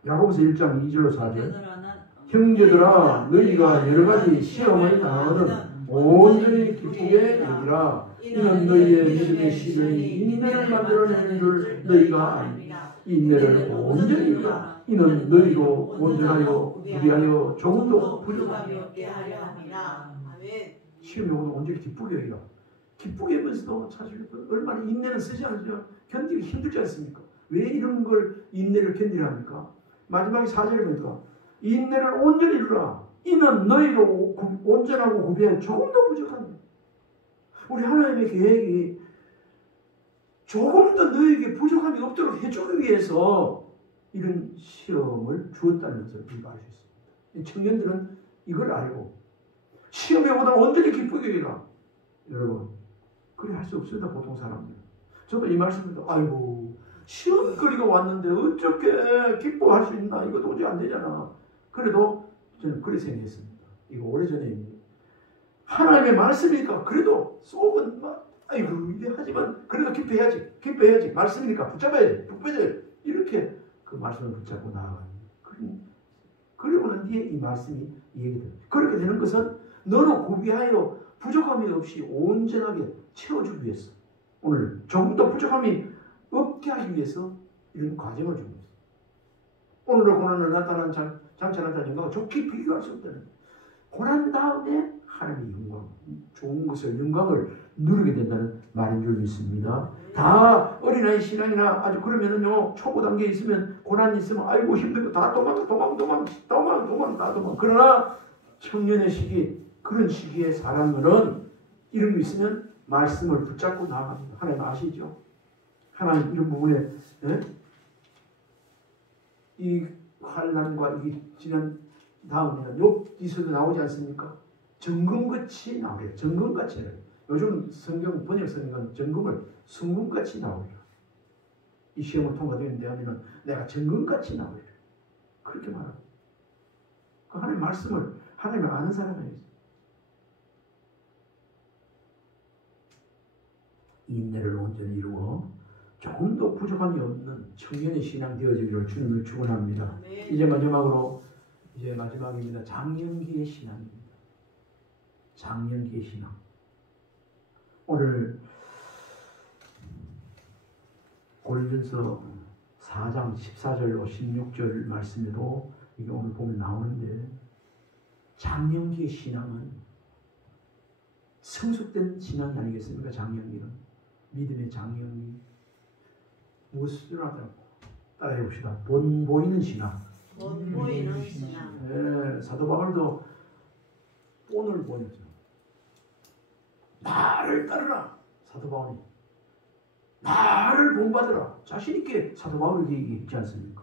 야고보서 1장 2절로 4절. 형제들아 너희가 여러가지 시험을 당하거든 온전히 기쁘게 여기라. 이는 너희의 믿음의 시련이 인내를 만들어내는 줄 너희가 아니라. 인내를 온전히 이루라. 이는 너희로 온전하여 구비하여 조금도 부족함이 없게 하려 함이라. 시험이 오면 온전히 기쁘게 여기라. 기쁘게 하면서도 사실 얼마나 인내는 쓰지 않으면 견디기 힘들지 않습니까? 왜 이런 걸 인내를 견디려 합니까? 마지막에 4절에 보니까 인내를 온전히 이루라. 이는 너희로 온전하고 구비하여 조금도 부족합니다. 우리 하나님의 계획이 조금도 너희에게 부족함이 없도록 해주기 위해서 이런 시험을 주었다는 것을 우리가 알 수 있습니다. 청년들은 이걸 알고 시험에 오다 온전히 기쁘게 여기라. 여러분 그리 할 수 없습니다. 보통 사람들. 저도 이 말씀을 듣고 아이고 시험거리가 왔는데 어떻게 기뻐할 수 있나. 이거 도저히 안 되잖아. 그래도 저는 그렇게 생각했습니다. 이거 오래전에 하나님의 말씀이니까 그래도 속은 막 아이고 이게 하지만 그래도 기뻐해야지. 말씀이니까 붙잡아야지. 이렇게 그 말씀을 붙잡고 나아가는. 그리고 난 뒤에 이 말씀이 이해가 됩니다. 그렇게 되는 것은 너로 구비하여 부족함이 없이 온전하게 채워주기 위해서, 오늘 조금 더 부족함이 없게 하기 위해서 이런 과정을 줍니다. 오늘의 고난을 나타난 장차 나타난 영광과 좋게 비교할 수 없다는, 고난 다음에 하나님의 영광, 좋은 것을, 영광을 누리게 된다는 말인 줄 믿습니다. 다 어린아이 신앙이나 아주 그러면은요, 초보 단계에 있으면, 고난이 있으면 아이고 힘들고 다 도망. 그러나 청년의 시기, 그런 시기에 사람들은 이런 거 있으면 말씀을 붙잡고 나아갑니다. 하나님 아시죠? 하나님 이런 부분에 이 환난과 이 지난 다음에는 욥기서도 나오지 않습니까? 정금같이 나오래요. 정금같이. 요즘 성경 번역 성경은 정금을 순금같이 나오래요. 이 시험을 통과되는데 하면은 내가 정금같이 나와요. 그렇게 말하고. 그 하나님의 말씀을 하나님을 아는 사람이에요. 인내를 온전히 이루어 조금도 부족함이 없는 청년의 신앙 되어지기를 주님을 축원합니다. 이제 마지막입니다. 장년기의 신앙입니다. 장년기의 신앙. 오늘 고린도전서 4장 14절로 16절 말씀에도 이게 오늘 보면 나오는데 장년기의 신앙은 성숙된 신앙이 아니겠습니까? 장년기는 믿음의 장년기 무엇을 하더라고? 따라해 봅시다. 본 보이는 신앙. 본 보이는 신앙. 네, 사도 바울도 본을 보였죠. 나를 따르라. 사도 바울이 나를 본받으라. 자신 있게 사도 바울이 얘기했지 않습니까?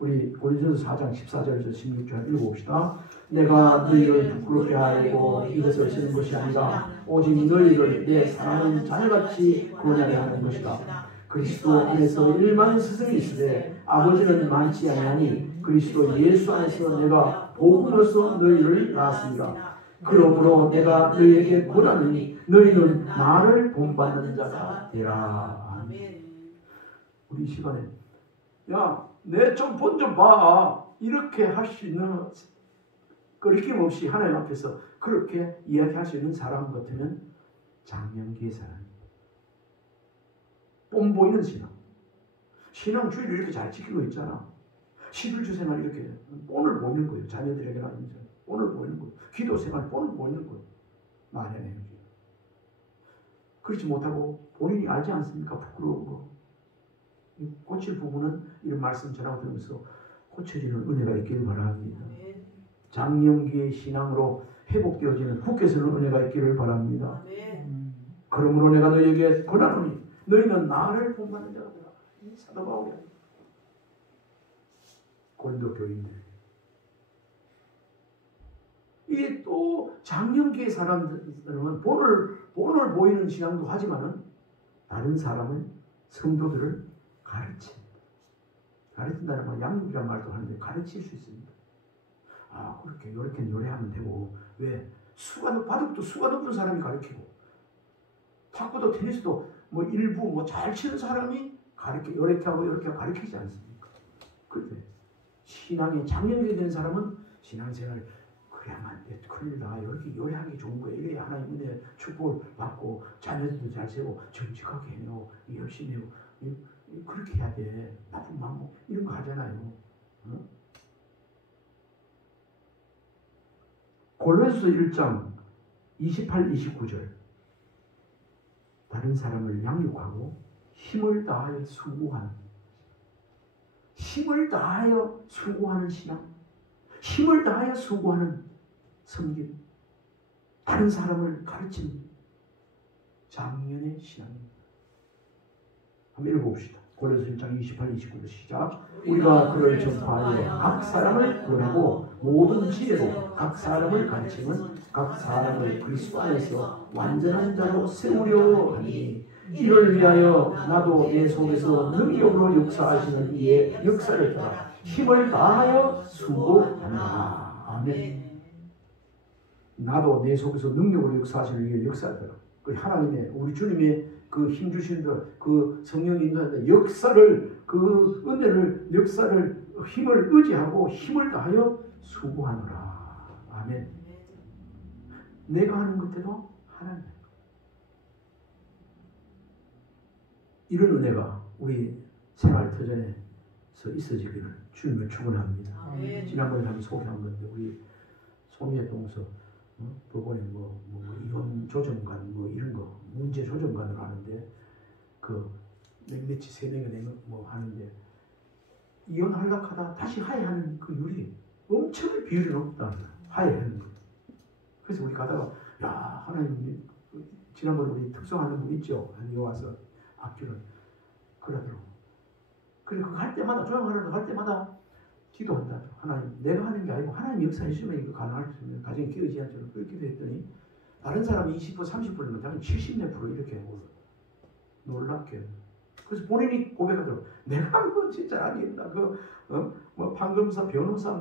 우리 고린도전서 4장 14절에서 16절 읽어봅시다. 내가 너희를 부끄럽게 하려고 이것을 쓰는 것이 아니라 오직 너희를 내 사랑하는 자녀같이 구원하려 하는 것이다. 그리스도 안에서 일만 스승이 있으되 아버지는 많지 아니하니 그리스도 예수 안에서 내가 복음으로써 너희를 낳았습니다. 그러므로 내가 너희에게 권하노니 너희는 나를 본받는 자가 되라. 아멘. 우리 이 시간에 야, 내 좀 본 좀 봐. 이렇게 할 수 있는 거리낌 없이 하나님 앞에서 그렇게 이야기할 수 있는 사람 같으면 장년기의 사람. 뽐 보이는 신앙. 신앙 주의를 이렇게 잘 지키고 있잖아. 11주 생활 이렇게 본을 보이는 거예요. 자녀들에게나 본을 보이는 거예요. 기도 생활 본을 보이는 거예요. 만연해. 그렇지 못하고 본인이 알지 않습니까? 부끄러운 거. 고칠 부분은 이런 말씀 전하고 들으면서 고쳐지는 은혜가 있기를 바랍니다. 장년기의 신앙으로 회복되어지는 굳게 서는 은혜가 있기를 바랍니다. 그러므로 내가 너희에게 권하노니 너희는 나를 본받는 자가 되라. 이 사도 바울이 아니라 고린도 교인들. 이게 또 장년기의 사람들은 본을 보이는 신앙도 하지만은 다른 사람을 성도들을 가르친다는 말, 양육이라는 말도 하는데 가르칠 수 있습니다. 아, 그렇게 이렇게 노래하면 되고, 왜 바둑도 수가 높은 사람이 가르치고, 탁구도 테니스도 뭐 일부 잘 치는 사람이 이렇게 하고 가르치지 않습니까? 그런데 신앙에 장년기 된 사람은 신앙생활 그래야만 안 돼. 큰일 나. 이렇게 요래하기 좋은 거예요. 이래야 하나님 은혜 축복을 받고 자녀들도 잘 세우고 정직하게 해요. 열심히 해요. 그렇게 해야 돼. 나쁜 마음 이런 거 하잖아요. 어? 골로새서 1장 28, 29절. 다른 사람을 양육하고 힘을 다하여 수고하는 신앙, 힘을 다하여 수고하는 섬김, 다른 사람을 가르치는 장년의 신앙입니다. 한번 읽어봅시다. 골로새 1장 28, 29절 시작. 우리가 그를 전파하여 각 사람을 구원하고 모든 지혜로 각 사람을 가르치면 각 사람을 그리스도 안에서 완전한 자로 세우려 하니 이를 위하여 나도 내 속에서 능력으로 역사하시는 이의 역사를 따라 힘을 다하여 수고한다. 아멘. 나도 내 속에서 능력으로 역사하시는 이의 역사를 따라 그 하나님의 우리 주님의 그 힘 주신 그 성령이 인도하는 역사를 그 은혜를 역사를 힘을 의지하고 힘을 다하여 수고하노라. 아멘. 내가 하는 것대로 하나님. 이런 은혜가 우리 생활 터전에서 있어지기를 주님을 축원합니다. 지난번에 한번 소개한 건데 우리 소미의 동서 법원에 이혼 조정관 이런 거 문제 조정관을 하는데 그 몇몇이 3명이 하는데 이혼하려고 하다 다시 화해하는 그 율이 엄청 비율이 높다. 화해하는 거. 그래서 우리 가다가 야 하나님 지난번에 우리 특성하는 분 있죠. 여기 와서 악기를 그러더라고. 그래 그거 할 때마다 조정하려고 할 때마다 기도한다. 하나님 내가 하는 게 아니고 하나님 역사해 주시면 이거 가능할 수 있으면 가정이 깨어지지 않도록 그렇게 기도했더니 다른 사람이 20% 30%면 당연히 70몇 % 이렇게 하고 놀랍게 그래서 본인이 고백하더라고. 내가 뭐 진짜 아니다. 뭐 판검사, 변호사,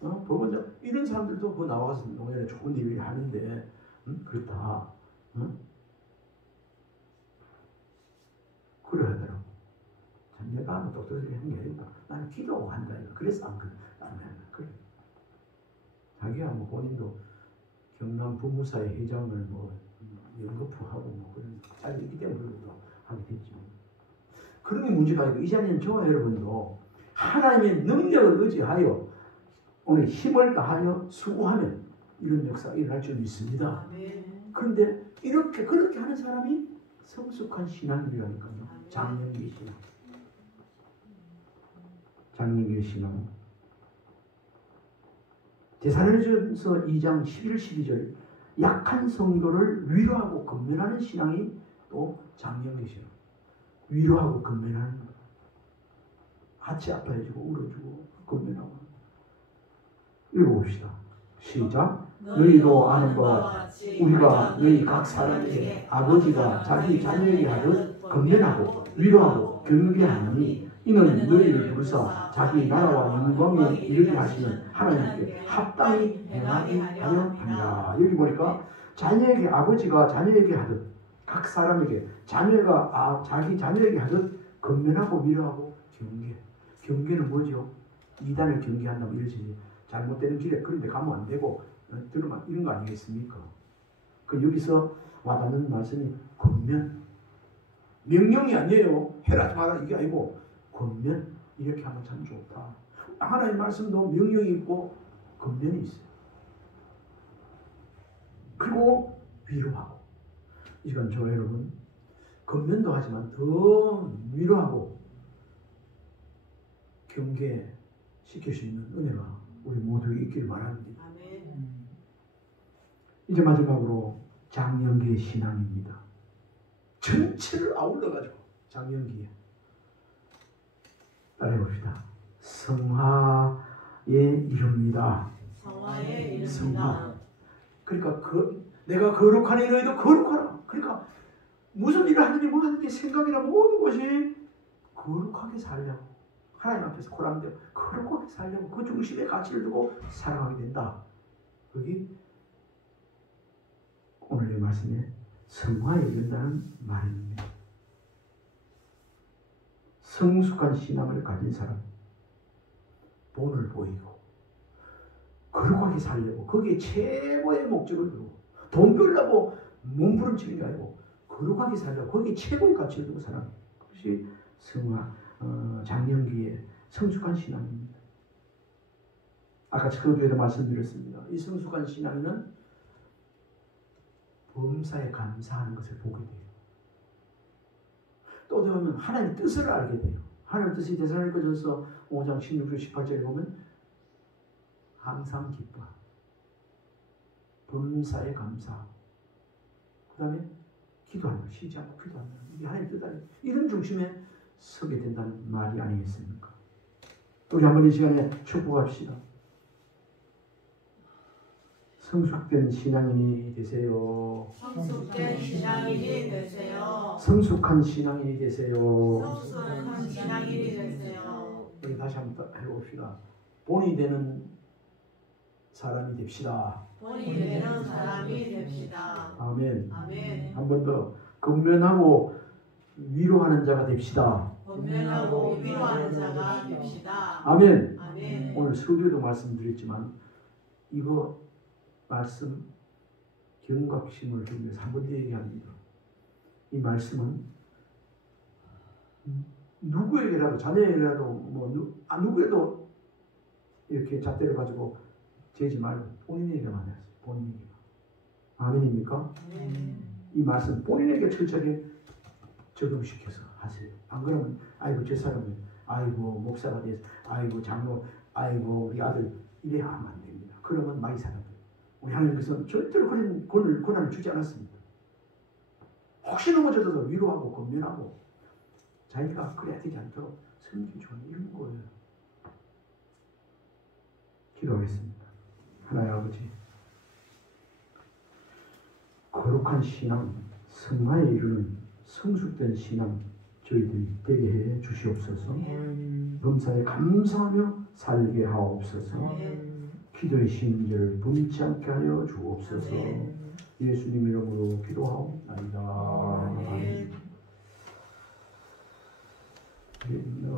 법원장 이런 사람들도 그 나와서 노예에 좋은 일을 하는데 그렇다. 그래 하더라고. 내가 뭐 똑똑하게 한 게 아니라 나는 기도한다. 그래서 안 그래. 그래. 자기야 뭐 본인도 경남 부무사의 회장을 뭐 연거푸하고 뭐 그런 잘 있기 때문에 그것도 하게 됐죠. 그런 게 문제가 아니고 이 자리는 저와 여러분도 하나님의 능력을 의지하여 오늘 힘을 다하여 수고하면 이런 역사가 일어날 줄 믿습니다. 그런데 그렇게 하는 사람이 성숙한 신앙이라니까요. 장년기 신앙. 장년기 신앙. 데살로니가서 2장 11, 12절 약한 성도를 위로하고 건면하는 신앙이 또 장년기 신앙. 위로하고 건면하는 것. 같이 아파해주고 울어주고 건면하고. 읽어봅시다. 시작. 너희도 아는 바와 같이 우리가 너희 각 사람에게 아버지가 자기 자녀에게 하듯 건면하고 위로하고 격려하노니 이는 너희를 부르사 자기 나라와 영광에 이르게 하시는 하나님께 합당히 행하게 하려 합니다. 여기 보니까 자녀에게 아버지가 자녀에게 하듯 각 사람에게 자녀가 자기 자녀에게 하듯 건면하고 위로하고 경계. 경계는 뭐죠? 이단을 경계한다면 이러지. 잘못되는 길에 그런데 가면 안 되고 들으면 이런 거 아니겠습니까? 그 여기서 와닿는 말씀이 권면. 명령이 아니에요. 해라 마라 이게 아니고 권면. 이렇게 하면 참 좋다. 하나님의 말씀도 명령이 있고 권면이 있어요. 그리고 위로하고. 이 시간 저 여러분 권면도 하지만 더 위로하고 경계시킬 수 있는 은혜가 우리 모두에게 있기를 바랍니다. 아멘. 이제 마지막으로 장년기의 신앙입니다. 전체를 아울러가지고 장년기에 따라해봅시다. 성화에 이릅니다. 성화에 이릅니다. 성화. 그러니까 내가 거룩하니 너희도 거룩하라. 그러니까 무슨 일을 하든지 뭐 하든지 생각이나 모든 것이 거룩하게 살려고 하나님 앞에서 고람되어 거룩하게 살려고 그 중심에 가치를 두고 살아가게 된다. 그게 오늘의 말씀에 성화에 이른다는 말입니다. 성숙한 신앙을 가진 사람, 본을 보이고 거룩하게 살려고 거기에 최고의 목적을 두고 돈 벌려고 몸부림치는 게 아니고 거룩하게 살려고 거기에 최고의 가치를 두고 살아가는 것이 성화, 장년기의 성숙한 신앙입니다. 아까 서두에도 말씀드렸습니다. 이 성숙한 신앙에는 범사에 감사하는 것을 보게 돼요. 또 되면 하나님의 뜻을 알게 돼요. 하나님의 뜻이 데살로니가전서 5장 16절 18절에 보면 항상 기뻐. 범사에 감사하고 그 다음에 기도하는 쉬지 않고 기도하는 이게 하나님의 뜻 아니에요. 이런 중심에 서게 된다는 말이 아니겠습니까? 우리 한번 이 시간에 축복합시다. 성숙된 신앙인이 되세요. 성숙된 신앙인이 되세요. 성숙한 신앙인이 되세요. 성숙한 신앙인이 되세요. 우리 다시 한번 해봅시다. 본이 되는 사람이 됩시다. 본이 되는 사람이 됩시다. 아멘. 아멘. 한 번 더 건면하고 위로하는 자가 됩시다. 권면하고 위로하는 자가 됩시다. 아멘. 아멘. 오늘 서두에도 말씀드렸지만 이거 말씀 경각심을 주면서 한 번 더 얘기합니다. 이 말씀은 누구에게라도 자녀에게라도 누구에도 이렇게 잣대를 가지고 재지 말고 본인에게만 하세요. 본인에게. 아멘입니까? 이 말씀 본인에게 철저하게 적용시켜서 하세요. 안 그러면 아이고 저 사람은 아이고 목사가 돼서 아이고 장로 아이고 우리 아들 이래 하면 안 됩니다. 그러면 많이 살아요. 우리 하나님께서는 절대로 그런 권한을 주지 않았습니다. 혹시 넘어져도 위로하고 권면하고 자기가 그래야 되지 않도록 섬기주는 이런 거예요. 기도하겠습니다. 하나님 아버지, 거룩한 신앙, 성화에 이르는 성숙된 신앙 저희들이 되게 해 주시옵소서. 아멘. 범사에 감사하며 살게 하옵소서. 아멘. 기도의 심지를 분치 않게 하여 주옵소서. 아멘. 예수님 이름으로 기도하옵나이다. 아멘. 아멘.